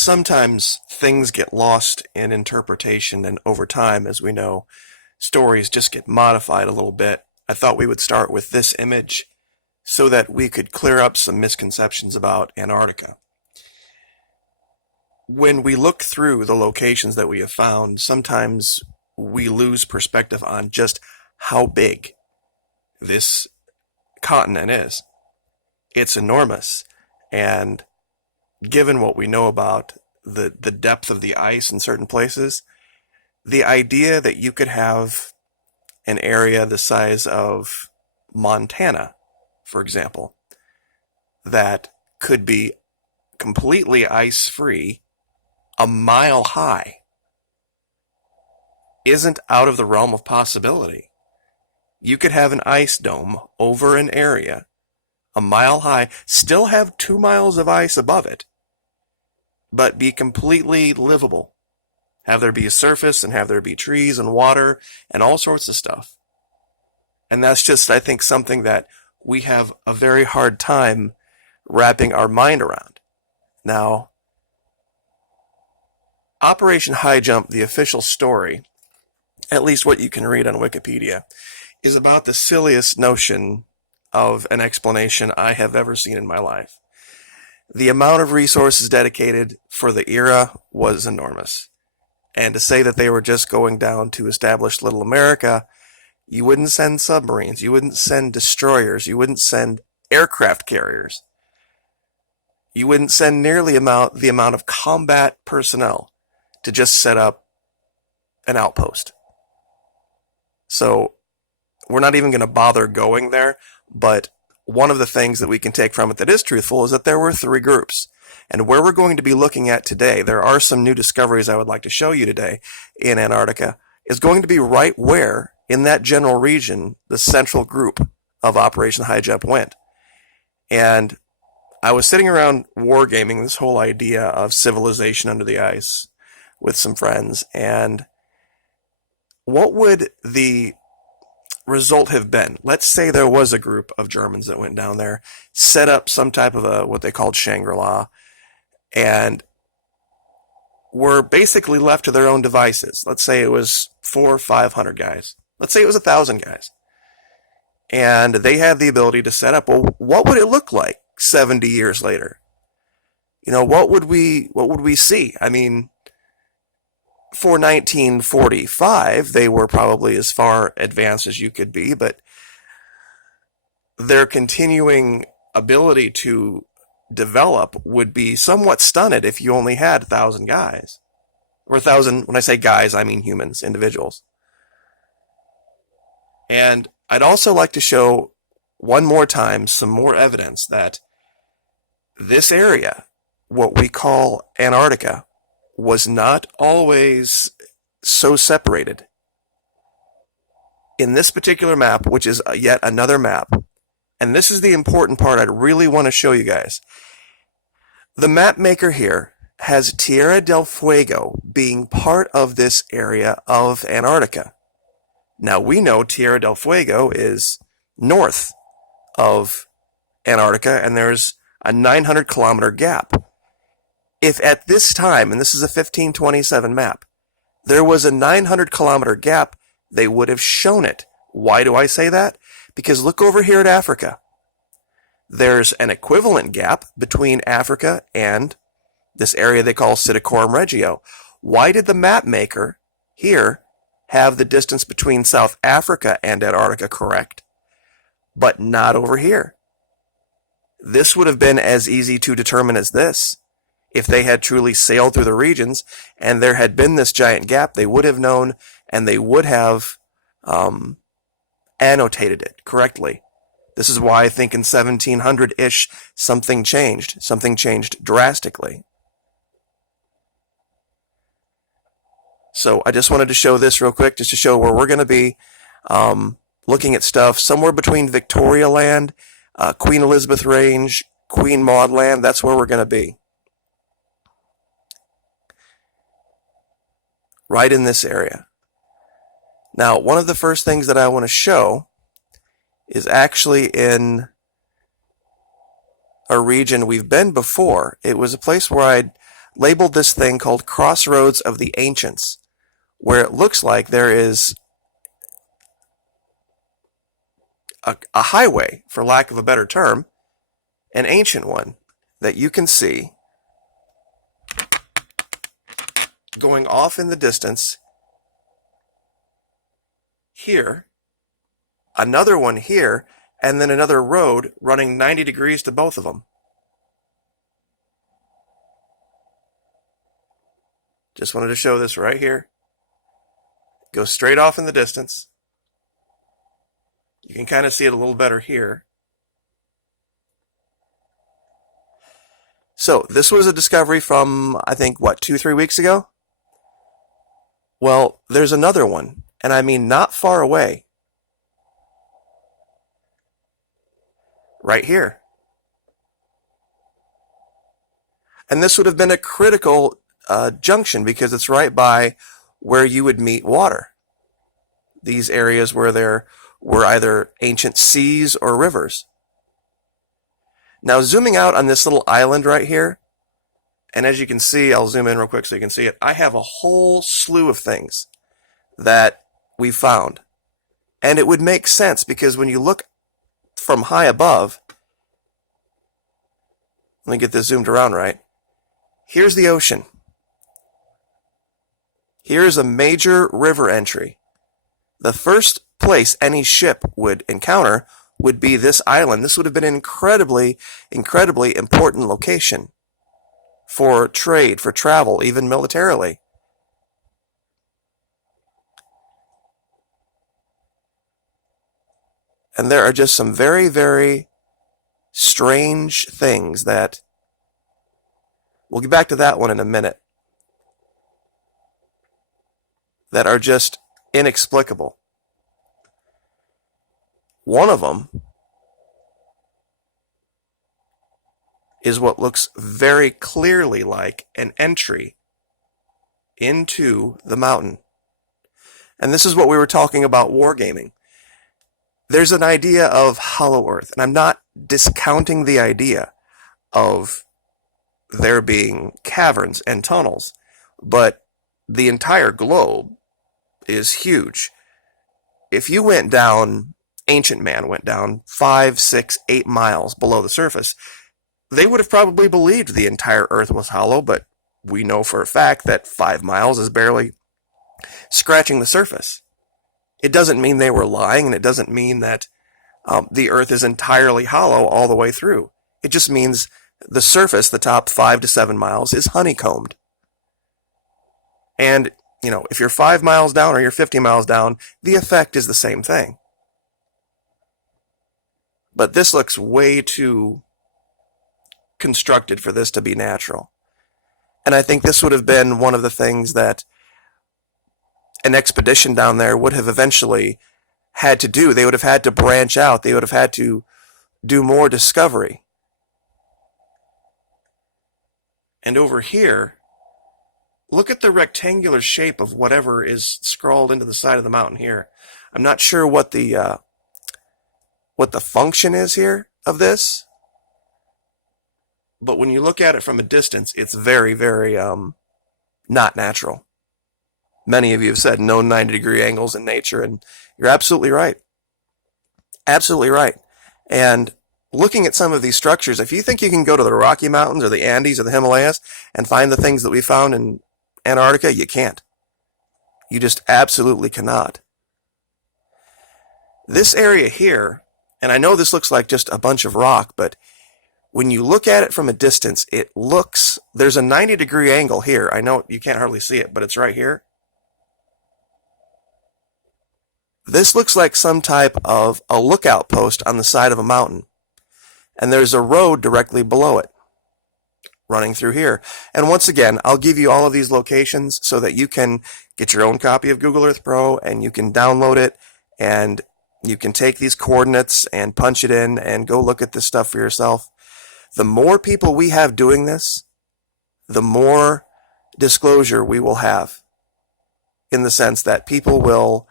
sometimes things get lost in interpretation, and over time, as we know, stories just get modified a little bit. I thought we would start with this image so that we could clear up some misconceptions about Antarctica. When we look through the locations that we have found, sometimes we lose perspective on just how big this continent is. It's enormous, and given what we know about the depth of the ice in certain places, the idea that you could have an area the size of Montana, for example, that could be completely ice-free, a mile high, isn't out of the realm of possibility. You could have an ice dome over an area a mile high, still have 2 miles of ice above it, but be completely livable. Have there be a surface and have there be trees and water and all sorts of stuff. And that's just, I think, something that we have a very hard time wrapping our mind around. Now, Operation High Jump, the official story, at least what you can read on Wikipedia, is about the silliest notion of an explanation I have ever seen in my life. The amount of resources dedicated for the era was enormous. And to say that they were just going down to establish Little America, you wouldn't send submarines, you wouldn't send destroyers, you wouldn't send aircraft carriers. You wouldn't send nearly the amount of combat personnel to just set up an outpost. So we're not even going to bother going there, but one of the things that we can take from it that is truthful is that there were 3 groups. And where we're going to be looking at today, there are some new discoveries I would like to show you today in Antarctica, is going to be right where, in that general region, the central group of Operation High Jump went. And I was sitting around wargaming this whole idea of civilization under the ice with some friends, and what would the result have been? Let's say there was a group of Germans that went down there, set up some type of what they called Shangri-La, and were basically left to their own devices. Let's say it was 400 or 500 guys. Let's say it was 1,000 guys. And they had the ability to set up, well, what would it look like 70 years later? You know, what would we see? I mean, for 1945, they were probably as far advanced as you could be, but their continuing ability to develop would be somewhat stunted if you only had 1,000 guys. Or 1,000, when I say guys, I mean humans, individuals. And I'd also like to show one more time some more evidence that this area, what we call Antarctica, was not always so separated. In this particular map, which is yet another map, and this is the important part I really want to show you guys. The map maker here has Tierra del Fuego being part of this area of Antarctica. Now we know Tierra del Fuego is north of Antarctica, and there's a 900-kilometer gap. If at this time, and this is a 1527 map, there was a 900-kilometer gap, they would have shown it. Why do I say that? Because look over here at Africa. There's an equivalent gap between Africa and this area they call Psittacorum Regio. Why did the map maker here have the distance between South Africa and Antarctica correct, but not over here? This would have been as easy to determine as this. If they had truly sailed through the regions and there had been this giant gap, they would have known and they would have annotated it correctly. This is why I think in 1700-ish something changed. Something changed drastically. So I just wanted to show this real quick, just to show where we're going to be looking at stuff somewhere between Victoria Land, Queen Elizabeth Range, Queen Maud Land. That's where we're going to be. Right in this area. Now, one of the first things that I want to show is actually in a region we've been before. It was a place where I'd labeled this thing called Crossroads of the Ancients, where it looks like there is a highway, for lack of a better term, an ancient one that you can see going off in the distance here, another one here, and then another road running 90 degrees to both of them. Just wanted to show this right here. Goes straight off in the distance. You can kind of see it a little better here. So this was a discovery from, I think, what, 2-3 weeks ago? Well, there's another one, and I mean not far away. Right here. And this would have been a critical junction because it's right by where you would meet water. These areas where there were either ancient seas or rivers. Now zooming out on this little island right here, and as you can see, I'll zoom in real quick so you can see it, I have a whole slew of things that we found. And it would make sense because when you look from high above, let me get this zoomed around right, here's the ocean. Here's a major river entry. The first place any ship would encounter would be this island. This would have been an incredibly, incredibly important location for trade, for travel, even militarily. And there are just some very, very strange things that, we'll get back to that one in a minute, that are just inexplicable. One of them is what looks very clearly like an entry into the mountain. And this is what we were talking about wargaming. There's an idea of hollow earth, and I'm not discounting the idea of there being caverns and tunnels, but the entire globe is huge. If you went down, ancient man went down 5, 6, 8 miles below the surface, they would have probably believed the entire earth was hollow, but we know for a fact that 5 miles is barely scratching the surface. It doesn't mean they were lying, and it doesn't mean that the earth is entirely hollow all the way through. It just means the surface, the top 5 to 7 miles, is honeycombed. And, you know, if you're 5 miles down or you're 50 miles down, the effect is the same thing. But this looks way too constructed for this to be natural. And I think this would have been one of the things that an expedition down there would have eventually had to do. They would have had to branch out. They would have had to do more discovery. And over here, look at the rectangular shape of whatever is scrawled into the side of the mountain here. I'm not sure what the function is here of this, but when you look at it from a distance, it's very, very not natural. Many of you have said no 90-degree angles in nature, and you're absolutely right. Absolutely right. And looking at some of these structures, if you think you can go to the Rocky Mountains or the Andes or the Himalayas and find the things that we found in Antarctica, you can't. You just absolutely cannot. This area here, and I know this looks like just a bunch of rock, but when you look at it from a distance, it looks, there's a 90-degree angle here. I know you can't hardly see it, but it's right here. This looks like some type of a lookout post on the side of a mountain. And there's a road directly below it, running through here. And once again, I'll give you all of these locations so that you can get your own copy of Google Earth Pro, and you can download it, and you can take these coordinates and punch it in and go look at this stuff for yourself. The more people we have doing this, the more disclosure we will have, in the sense that people will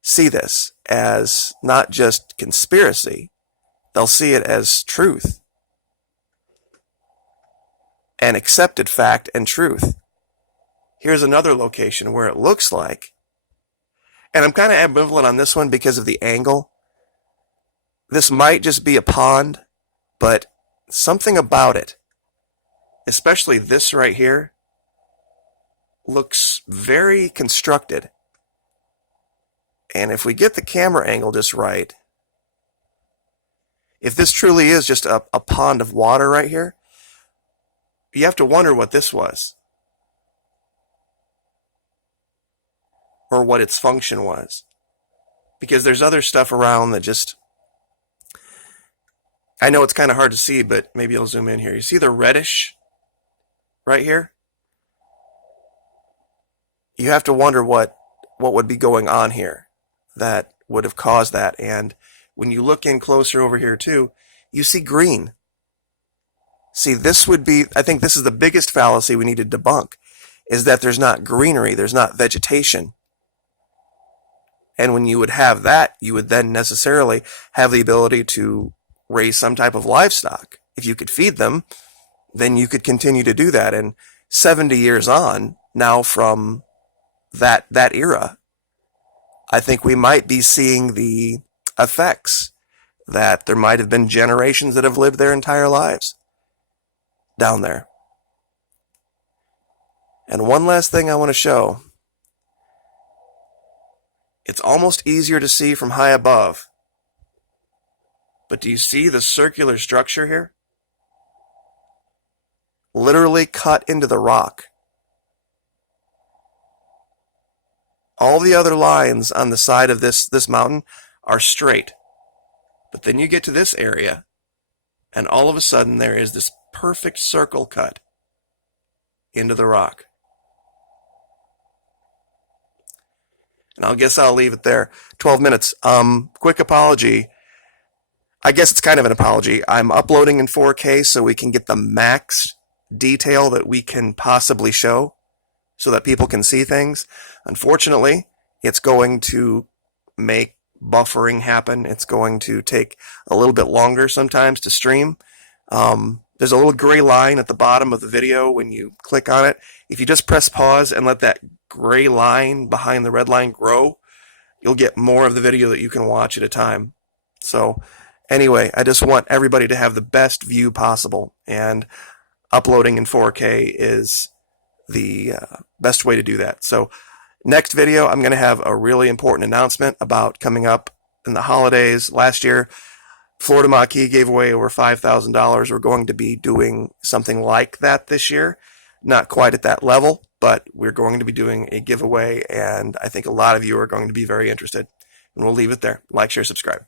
see this as not just conspiracy, they'll see it as truth. an accepted fact and truth. Here's another location where it looks like, and I'm kind of ambivalent on this one because of the angle. This might just be a pond, but something about it, especially this right here, looks very constructed. And if we get the camera angle just right, if this truly is just a pond of water right here, you have to wonder what this was, or what its function was, because there's other stuff around that just, I know it's kind of hard to see, but maybe I'll zoom in here. You see the reddish right here? You have to wonder what would be going on here that would have caused that. And when you look in closer over here too, you see green. See, this would be, I think this is the biggest fallacy we need to debunk, is that there's not greenery, there's not vegetation. And when you would have that, you would then necessarily have the ability to raise some type of livestock. If you could feed them, then you could continue to do that. And 70 years on now from that era, I think we might be seeing the effects that there might have been generations that have lived their entire lives down there. And one last thing I want to show. It's almost easier to see from high above. But do you see the circular structure here? Literally cut into the rock. All the other lines on the side of this mountain are straight. But then you get to this area, and all of a sudden there is this perfect circle cut into the rock. And I guess I'll leave it there. 12 minutes. Quick apology. I guess it's kind of an apology. I'm uploading in 4K so we can get the max detail that we can possibly show so that people can see things. Unfortunately, it's going to make buffering happen. It's going to take a little bit longer sometimes to stream. There's a little gray line at the bottom of the video when you click on it. If you just press pause and let that gray line behind the red line grow, you'll get more of the video that you can watch at a time. So anyway, I just want everybody to have the best view possible, and uploading in 4K is the best way to do that. So next video, I'm going to have a really important announcement about coming up in the holidays. Last year, Florida Maquis gave away over $5,000. We're going to be doing something like that this year. Not quite at that level, but we're going to be doing a giveaway, and I think a lot of you are going to be very interested. And we'll leave it there. Like, share, subscribe.